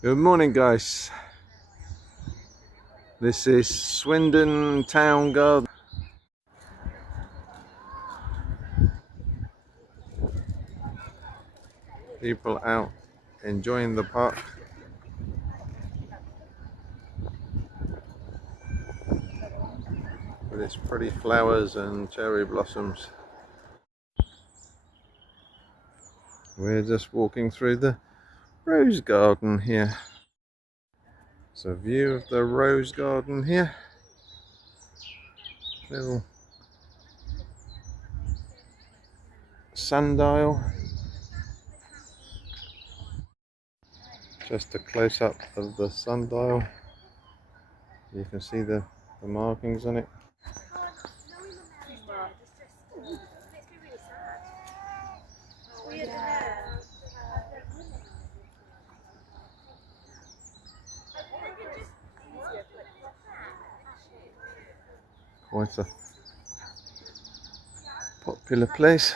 Good morning, guys. This is Swindon Town Garden. People out enjoying the park. With its pretty flowers and cherry blossoms. We're just walking through the rose garden here. It's a view of the rose garden here. Little sundial. Just a close-up of the sundial. You can see the markings on it. Quite a popular place.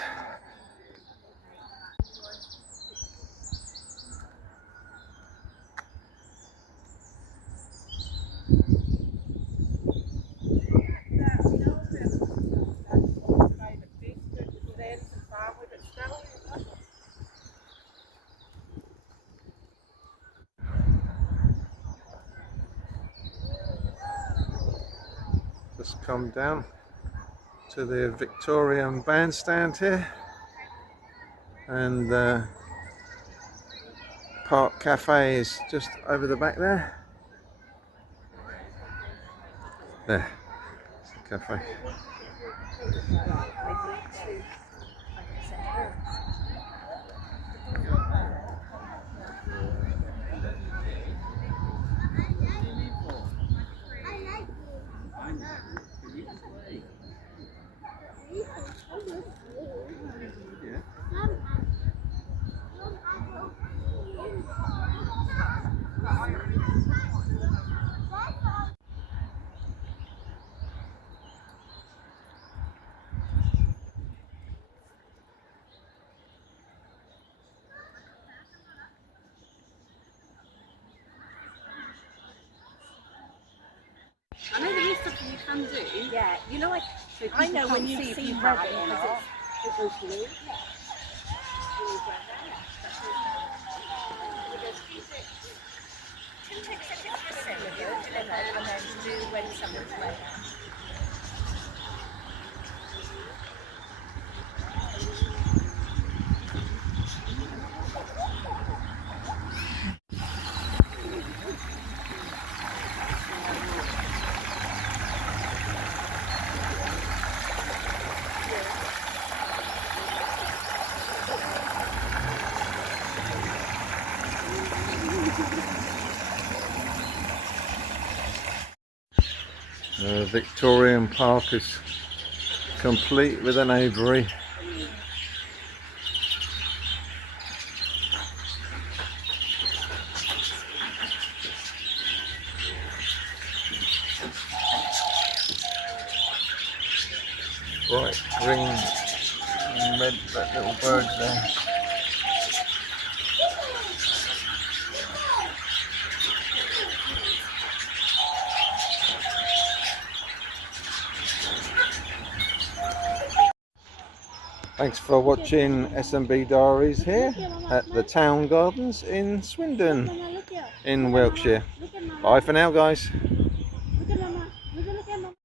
Just come down to the Victorian bandstand here, and the park cafe is just over the back there. There, it's the cafe. I know there is something you can do. Yeah, you know, like, So I know when you you've see seen if red you've had it or because not. it goes blue. Yeah. Two takes it to the same, deliver, and then do when someone's ready. The Victorian park is complete with an aviary. Bright green and red little birds there. Thanks for watching S&B Diaries here at the Town Gardens in Swindon in Wiltshire. Bye for now, guys.